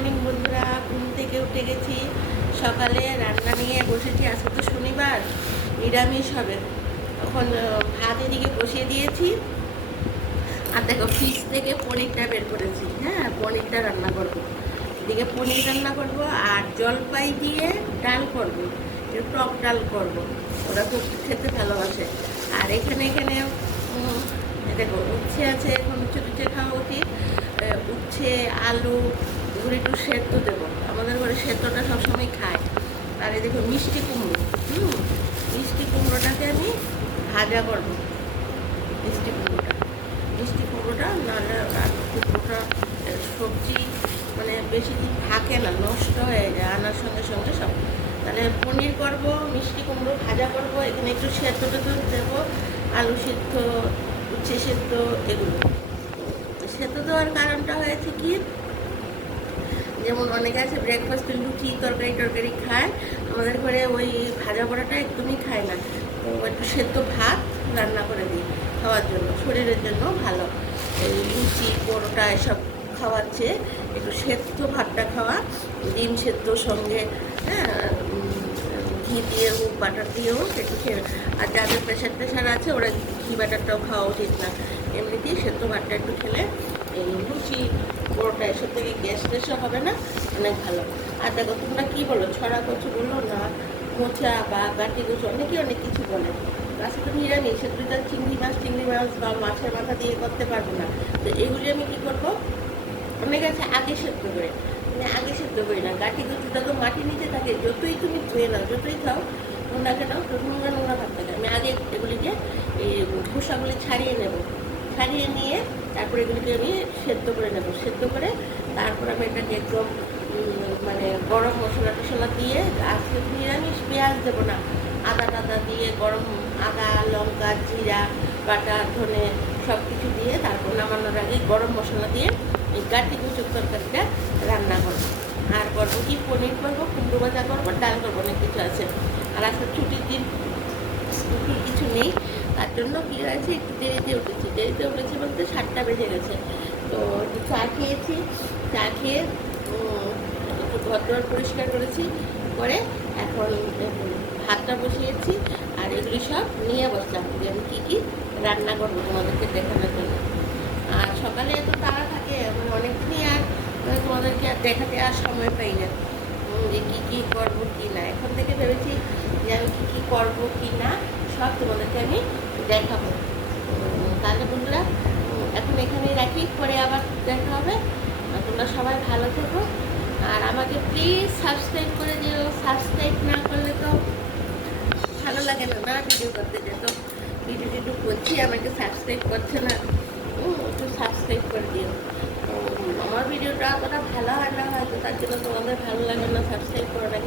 Morning বন্ধুরা, ঘুম থেকে উঠে গেছি। সকালে রান্না নিয়ে বসেছি। আজকে তো শনিবার, নিরামিষ হবে। তখন ভাত এদিকে বসিয়ে দিয়েছি। আর দেখো, ফ্রিজ থেকে পনিরটা বের করেছি। হ্যাঁ, পনিরটা রান্না করব। এদিকে পনির রান্না করব আর জলপাই দিয়ে ডাল করব, টক ডাল করব। ওরা খুব খেতে ভালোবাসে। আর এখানে এখানে দেখো, উচ্ছে আছে। এখন উচ্ছে টুচ্ছে খাওয়া উচিত। উচ্ছে, আলু এগুলো একটু সেদ্ধ দেবো। আমাদের ঘরে সেদ্ধটা সবসময় খায়। আর এই দেখো, মিষ্টি কুমড়ো। মিষ্টি কুমড়োটাকে আমি ভাজা করবো। মিষ্টি কুমড়োটা নাহলে আর কুমড়োটা সবজি মানে বেশি দিন থাকে না, নষ্ট হয়ে যায় আনার সঙ্গে সঙ্গে সব। তাহলে পনির করব, মিষ্টি কুমড়ো ভাজা করব, এখানে একটু সেদ্ধ টেদ্ধ দেবো। আলু সেদ্ধ, উচ্ছে সেদ্ধ, এগুলো সেদ্ধ দেওয়ার কারণটা হয়েছে কি, যেমন অনেকে আছে ব্রেকফাস্টে লুচি তরকারি খায়, আমাদের ঘরে ওই ভাজা পোড়াটা একদমই খায় না। তো একটু সেদ্ধ ভাত রান্না করে দিই খাওয়ার জন্য, শরীরের জন্য ভালো। এই লুচি পরোটা এসব খাওয়াচ্ছে, একটু সেদ্ধ ভাতটা খাওয়া, ডিম সেদ্ধ সঙ্গে, হ্যাঁ, ঘি দিয়েও বাটার দিয়েও একটু খেয়ে। আর যাদের প্রেশার আছে ওরা ঘি বাটারটাও খাওয়া উচিত না, এমনিতেই সেদ্ধ ভাতটা একটু খেলে এই লুচি পরোটা এসব থেকে গ্যাস ট্যাসও হবে না, অনেক ভালো। আর দেখো, তোমরা কী বলো, ছড়া কচু বলো না, মোচা বা গাটি কচু, অনেকে অনেক কিছু বলে। আজকে তো নিরামিষ, সেগুলি তার চিংড়ি মাছ বা মাছের মাথা দিয়ে করতে পারবো না। তো এগুলি আমি কী করবো, অনেক আছে আগে সেদ্ধ করে, আমি আগে সেদ্ধ করি না। গাঠি কচুটা তো মাটির নিচে থাকে, যতই তুমি ধুয়ে নাও, যতই খাও নোংরা নাও, তো নোংরা ভাত থাকে। আমি আগে এগুলিকে এই খোসাগুলি ছাড়িয়ে নেব, ছাড়িয়ে নিয়ে তারপরে এগুলিকে আমি সেদ্ধ করে নেব। সেদ্ধ করে তারপর আমি এটাকে একদম মানে গরম মশলা টশলা দিয়ে, আজকে নিরামিষ পেঁয়াজ দেবো না, আদা টাদা দিয়ে গরম আদা লঙ্কা জিরা বাটা ধনে সব কিছু দিয়ে তারপর নামানোর আগে গরম মশলা দিয়ে এই গাঠি কচুর তরকারিটা রান্না করবো। আর করবো কি, পনির করবো, কুমড়ো ভাজা করবো, ডাল করবো, অনেক কিছু আছে। আর আজকে ছুটির দিন, কিছু নেই, তার জন্য কী হয়েছে, একটু দেরিতে উঠেছি বলতে 7টা বেজে গেছে। তো একটু চা খেয়েছি, চা খেয়ে একটু ঘর দোয়ার পরিষ্কার করেছি, করে এখন ভাতটা বসিয়েছি। আর এগুলি সব নিয়ে বসলাম যে আমি কী কী রান্না করবো তোমাদেরকে দেখানোর জন্য। আর সকালে এত তাড়া থাকে, মানে অনেকদিনই আর তোমাদেরকে আর দেখাতে আর সময় পাই না যে কী কী করবো কী না। এখন থেকে ভেবেছি যে আমি কী কী করবো কী না সব তোমাদেরকে আমি দেখাবো। তাহলে বন্ধুরা, এখন এখানেই রাখি, পরে আবার দেখা হবে। তোমরা সবাই ভালো থেকো। আর আমাকে প্লিজ সাবস্ক্রাইব করে দিও। সাবস্ক্রাইব না করলে তো ভালো লাগে না ভিডিও করতে। যেত ভিডিও করছি, আমাকে সাবস্ক্রাইব করছে না, একটু সাবস্ক্রাইব করে দিও। আমার ভিডিওটা অতটা ভালো হয় না হয়তো, তার জন্য তোমাদের ভালো লাগে না, সাবস্ক্রাইব করো না।